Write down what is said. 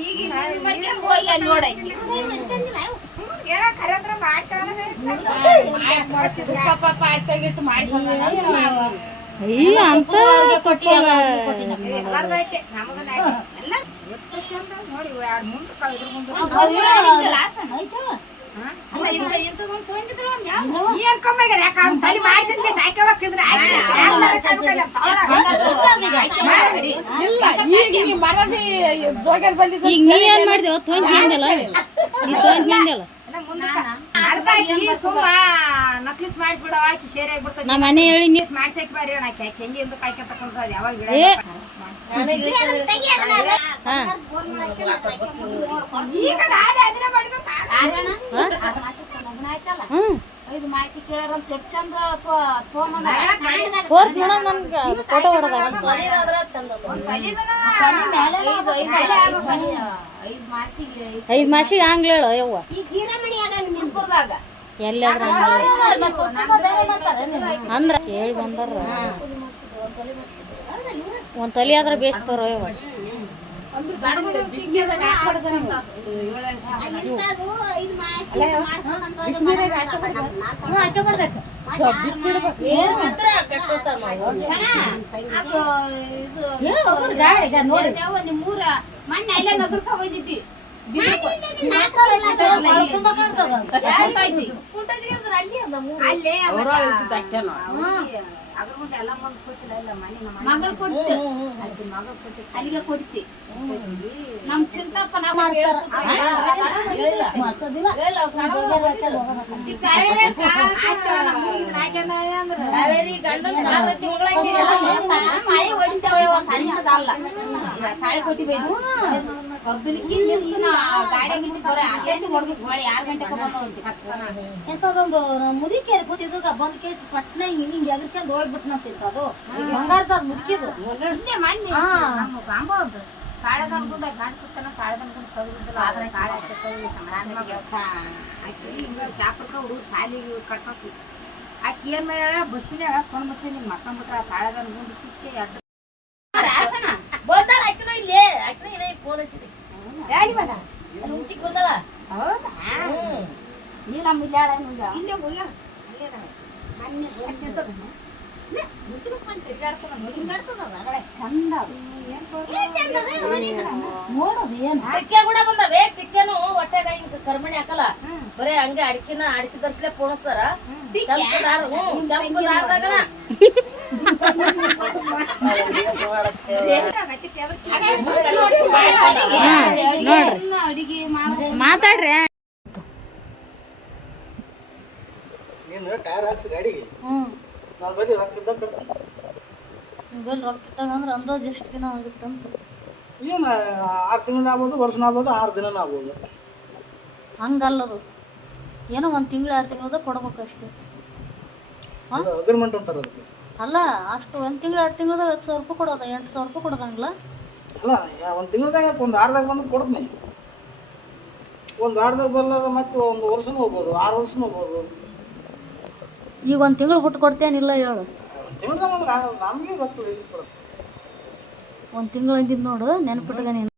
ಈಗ ಹೋಗಿ ಅಲ್ಲಿ ನೋಡಂಗಿ ಅಂತ ಈಗ ನೀ ಏನ್ ಮಾಡ್ದೇವ ತೊಂದ್ ಬಂದಲ್ಲ ನೀ ತೊಂದ್ ಬಂದಲ್ಲ ನಕ್ಲಿಸ್ ಮಾಡಿಸ್ಬಿಡವ ಆಕಿ ಸೇರಿ ಆಗ್ಬಿಡ್ತದೆ ನಮ್ಮ ಮನೆ ಹೇಳಿ ನೀ ಮಾಡ್ಸಕ್ ಬಾರಿ ಆಕಿ ಹೆಂಗೆ ಎಂದು ಕಾಯ್ಕ ತಕೊಂಡ್ರ ಯಾವಾಗ ಗಿಡ ಈಗ ನಾನೇ ಅದನ್ನ ಇದು ಮಾಸಿ ಕೇಳಾರ ಅಂತ ಎಷ್ಟು ಚಂದ ತೋರ್ಸ್ ಮೇಡಮ್ ನನ್ಗೆ ಫೋಟೋ ಹೊಡೆದಾಗ ಐದು ಮಾಸಿಗೆ ಆಂಗ್ಲ ಹೇಳು ಯವ್ವ ಎಲ್ಲಾದ್ರ ಅಂದ್ರ ಹೇಳಿ ಬಂದಾರ ಒಂದ್ ತಲಿ ಆದ್ರ ಬೇಸ್ತವ್ರ ಯವ್ವ ನಿಮ್ಮೂರ ಮೊನ್ನೆ ಅಲ್ಲೇ ನಗರಕ್ಕೆ ಹೋಗಿದ್ದಿ ಮಗಳು ಕೊಡ್ತಿ ಅಲ್ಲಿಗೆ ಕೊಡ್ತಿ ನಮ್ ಚಿಂತಪ್ಪ ತಾಳಿ ಕೊಟ್ಟಿಬೇಕು ಕಗ್ದಲಿಕ್ಕೆ ಮಿಕ್ಸ್ ಗಾಡಿಯಾಗಿದ್ದು ಬರೋ ಅಟ್ಲೈತಿ ಹೊಡೆದು ಹೊಳೆ 6 ಗಂಟೆಗೆ ಬಂದವಂತೆ ಎಂತದೊಂದು ಮುದಿಕೇರಿ ಕುಸಿದಾಗ ಬಂದ್ ಕೇಸ್ ಪಟ್ನ ಹಿಂಗೆ ಎಗರ್ಸ್ಕೊಂಡು ಹೋಗ್ಬಿಟ್ನಂತಿತ್ತು ಅದು ಬಂಗಾರದ ಮುದುಕಿದು ಹಿಂದೆ ಮೊನ್ನೆ ಬಾಂಬವ್ದು ಕಾಳದನ್ ಗುಂಡ ಕಾಣಿಸುತ್ತಾನ ಕಾಳದನ್ ಗುಂಡ ತೆಗೆದಿದ್ದಲ್ಲ ಆದ್ರೆ ಕಾಳ ಆಕಿ ಹಿಂಗೆ ಶಾಪಕ್ಕ ಹುಡುಗ ಸಾಲಿಗೆ ಕಟ್ಟೋಕಿ ಆಕಿ ಏನ್ ಮಾಡ್ಯಾಳ ಬಸ್ಸಿನಾಗ ಕೊಂಡು ಮುಚ್ಚಿ ನಿಂಗೆ ಮಕ್ಕಂಬಿಟ್ರ ಕಾಳದನ್ ಗುಂಡ ಕಿಕ್ಕೆ ರಾಸಣ ಬಂದಾಳ ಆಕಿನೂ ಇಲ್ಲೇ ಆಕಿನೂ ಇಲ್ಲೇ ಫೋನ್ ಹಚ್ಚಿದೆ ಯಾಡಿ ಬಂದ ರೂಚಿಗೆ ಬಂದಾಳ ಹೌದಾ ನೀ ನಮ್ಮ ಇಲ್ಲಾಳ ಇಲ್ಲೇ ಹೋಗ್ಯಾಳ ಅಲ್ಲೇ ಅದಾಳ ಮೊನ್ನೆ ಕರ್ಮಣಿ ಹಾಕಲ್ಲ ಬರೇ ಹಂಗೆ ಅಡಿಕೆ ತರ್ಸ್ಲೆ ಪೋಣಿಸ್ತಾರ ಮಾತಾಡ್ರಿ ಟೈರ್ ಹಾಕ್ಸಿ ಗಾಡಿಗೆ ನಾನು ಬರೀ ರೊಕ್ಕ ಇದ್ದಾಗ ಮೊಬೈಲ್ ರೊಕ್ಕ ಇದ್ದಾಗ ಅಂದ್ರೆ ಅಂದಾಜು ಎಷ್ಟು ದಿನ ಆಗುತ್ತಂತ ಏನು 6 ತಿಂಗಳು ಆಗ್ಬೋದು ವರ್ಷನ ಆಗ್ಬೋದು 6 ದಿನ ಆಗ್ಬೋದು ಹಂಗಲ್ಲದು ಏನೋ 1 ತಿಂಗಳು 2 ತಿಂಗಳದ ಕೊಡ್ಬೇಕು ಅಷ್ಟೇ ಅಗ್ರಿಮೆಂಟ್ ಅಂತಾರೆ ಅದಕ್ಕೆ ಅಲ್ಲ ಅಷ್ಟು 1 ತಿಂಗಳು 2 ತಿಂಗಳದಾಗ 10,000 ರೂಪಾಯಿ ಕೊಡೋದ 8,000 ರೂಪಾಯಿ ಕೊಡೋದಂಗಿಲ್ಲ ಅಲ್ಲ 1 ತಿಂಗಳದಾಗ ಒಂದು ವಾರದಾಗ ಬಂದು ಕೊಡ್ತೀನಿ ಒಂದು ವಾರದಾಗ ಬರಲ್ಲ ಮತ್ತೆ 1 ವರ್ಷನೂ ಹೋಗ್ಬೋದು 6 ವರ್ಷನೂ ಹೋಗ್ಬೋದು ಈಗ 1 ತಿಂಗಳು ಬಿಟ್ಟು ಕೊಡ್ತೇನಿಲ್ಲ ಹೇಳು 1 ತಿಂಗಳದಾಗ ಅಂದ್ರೆ ನಮಗೆ ಗೊತ್ತು 1 ತಿಂಗಳು ಅಂದಿದ್ದು ನೋಡು ನೆನಪಿಟ್ಗ ನೀನು